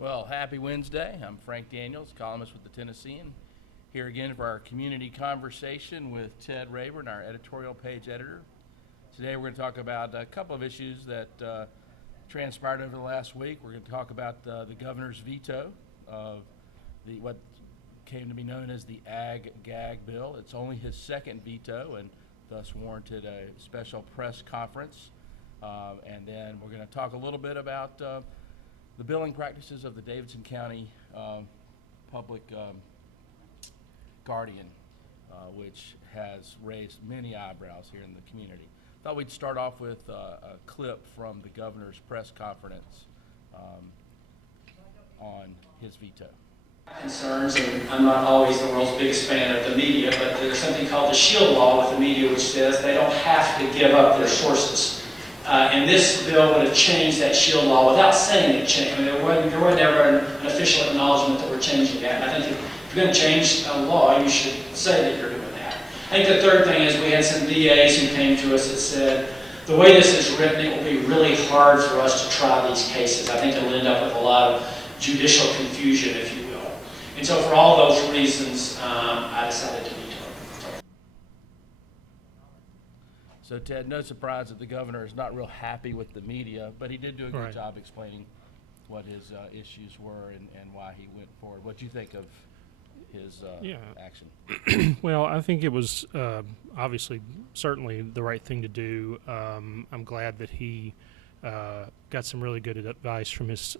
Well, happy Wednesday. I'm Frank Daniels, columnist with the Tennessean, here again for our community conversation with Ted Rayburn, our editorial page editor. Today we're going to talk about a couple of issues that transpired over the last week. We're going to talk about the governor's veto of what came to be known as the Ag-gag bill. It's only his second veto and thus warranted a special press conference. And then we're going to talk a little bit about the billing practices of the Davidson County Public Guardian, which has raised many eyebrows here in the community. Thought we'd start off with a clip from the governor's press conference on his veto. Concerns, and I'm not always the world's biggest fan of the media, but there's something called the shield law with the media, which says they don't have to give up their sources. And this bill would have changed that shield law without saying it changed. I mean, there wasn't ever an official acknowledgement that we're changing that. And I think if you're going to change a law, you should say that you're doing that. I think the third thing is we had some DAs who came to us that said, the way this is written, it will be really hard for us to try these cases. I think it'll end up with a lot of judicial confusion, if you will. And so for all those reasons, I decided to veto it. So Ted, no surprise that the governor is not real happy with the media, but he did do a good job explaining what his issues were and why he went forward. What do you think of his action? Well, I think it was obviously certainly the right thing to do. I'm glad that he got some really good advice from his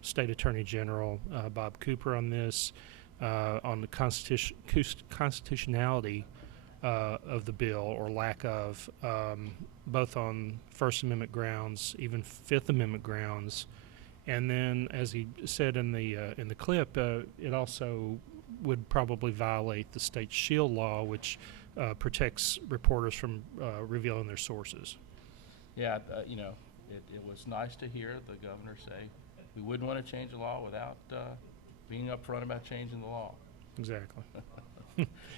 state attorney general, Bob Cooper, on this, on the constitutionality of the bill or lack of, both on First Amendment grounds, even Fifth Amendment grounds, and then, as he said in the clip, it also would probably violate the state shield law, which protects reporters from revealing their sources. Yeah, it was nice to hear the governor say we wouldn't want to change the law without being upfront about changing the law. Exactly.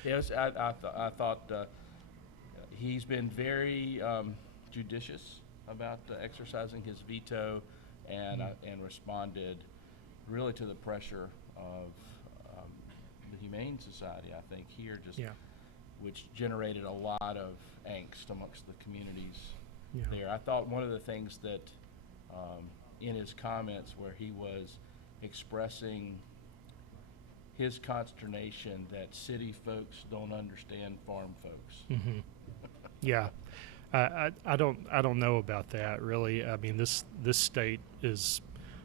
Yes, I thought he's been very judicious about exercising his veto and responded really to the pressure of the Humane Society, I think, here, which generated a lot of angst amongst the communities there. I thought one of the things that in his comments where he was expressing his consternation that city folks don't understand farm folks. Mm-hmm. Yeah, I don't know about that really. I mean, this state is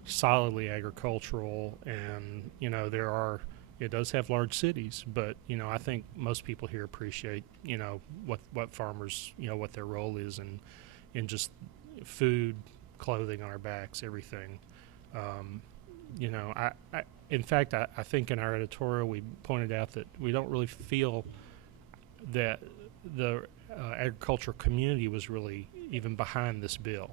solidly agricultural, and it does have large cities, but I think most people here appreciate what farmers what their role is in just food, clothing on our backs, everything. In fact, I think in our editorial we pointed out that we don't really feel that the agricultural community was really even behind this bill.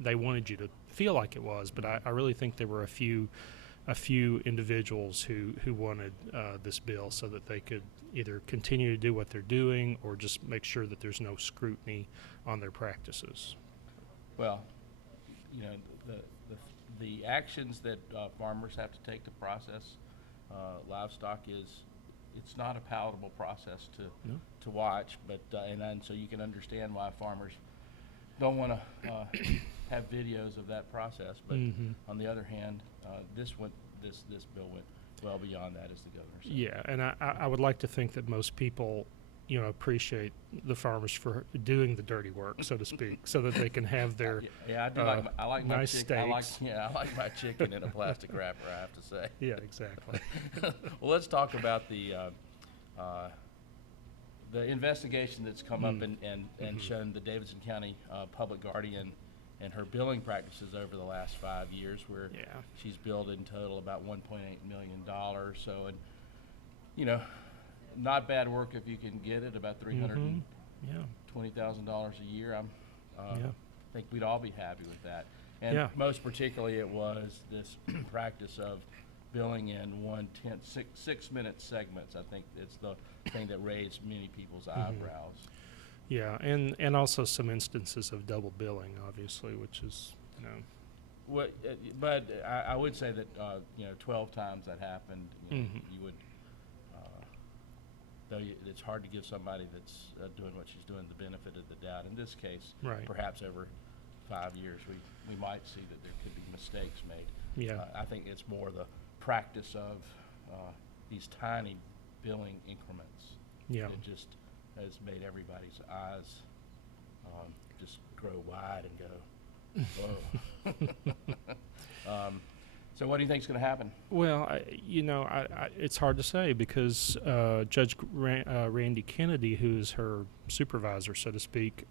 They wanted you to feel like it was, but I really think there were a few individuals who wanted this bill so that they could either continue to do what they're doing or just make sure that there's no scrutiny on their practices. Well, the actions that farmers have to take to process livestock it's not a palatable process to watch, but and so you can understand why farmers don't want to have videos of that process. But on the other hand, this bill went well beyond that, as the governor said. Yeah, and I would like to think that most people appreciate the farmers for doing the dirty work, so to speak, so that they can have their I like my nice chicken. steaks. I like my chicken in a plastic wrapper, I have to say. Yeah, exactly. Well, let's talk about the investigation that's come up and shown the Davidson County Public Guardian and her billing practices over the last 5 years, where she's billed in total about $1.8 million. So, and not bad work if you can get it, about $320,000 a year. I think we'd all be happy with that. And most particularly, it was this practice of billing in 6-minute segments. I think it's the thing that raised many people's eyebrows. Yeah, and also some instances of double billing, obviously, which is What, but I would say that, 12 times that happened, you would, though it's hard to give somebody that's doing what she's doing the benefit of the doubt. In this case, Right. perhaps over 5 years, we might see that there could be mistakes made. Yeah. I think it's more the practice of these tiny billing increments Yeah. that just has made everybody's eyes just grow wide and go, whoa. So what do you think is going to happen? Well, it's hard to say because Judge Randy Kennedy, who is her supervisor, so to speak,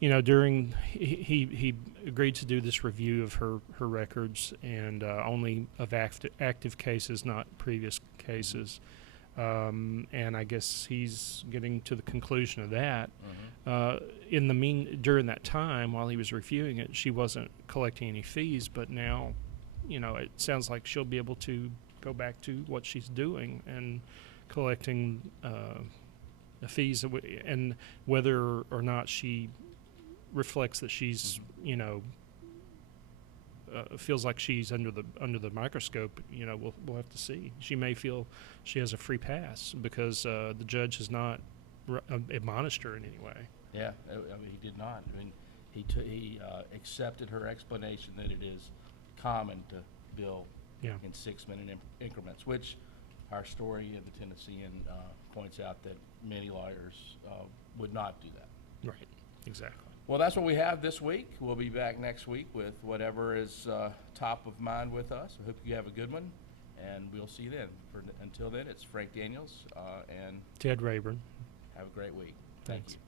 during he agreed to do this review of her records and only of active cases, not previous cases. And I guess he's getting to the conclusion of that. During that time, while he was reviewing it, she wasn't collecting any fees, but now, it sounds like she'll be able to go back to what she's doing and collecting the fees, and whether or not she reflects that she's, feels like she's under the microscope. We'll have to see. She may feel she has a free pass because the judge has not admonished her in any way. Yeah, I mean, he did not. I mean, he accepted her explanation that it is common to bill in 6-minute increments, which our story in the Tennessean points out that many lawyers would not do that. Right, exactly. Well, that's what we have this week. We'll be back next week with whatever is top of mind with us. I hope you have a good one, and we'll see you then. Until then, it's Frank Daniels and Ted Rayburn. Have a great week. Thanks. Thank you.